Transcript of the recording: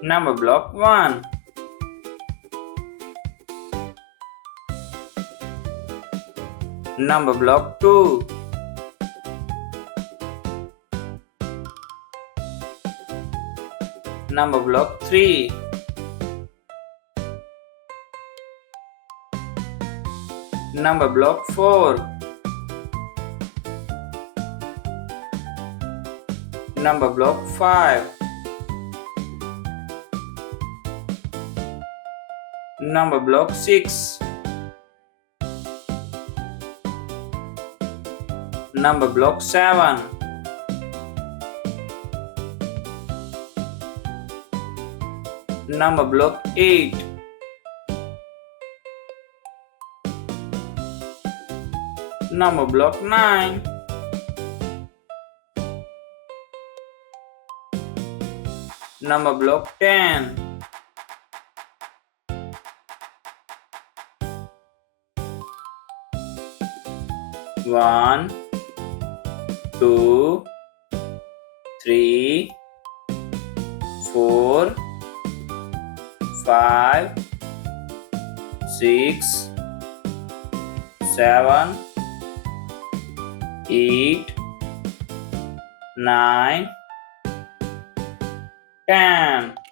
Number block 1. Number block 2. Number block 3. Number block 4. Number block 5. Number block 6. Number block 7. Number block 8. Number block 9. Number block 10. One, two, three, 4, 5, 6, 7, 8, 9, 10.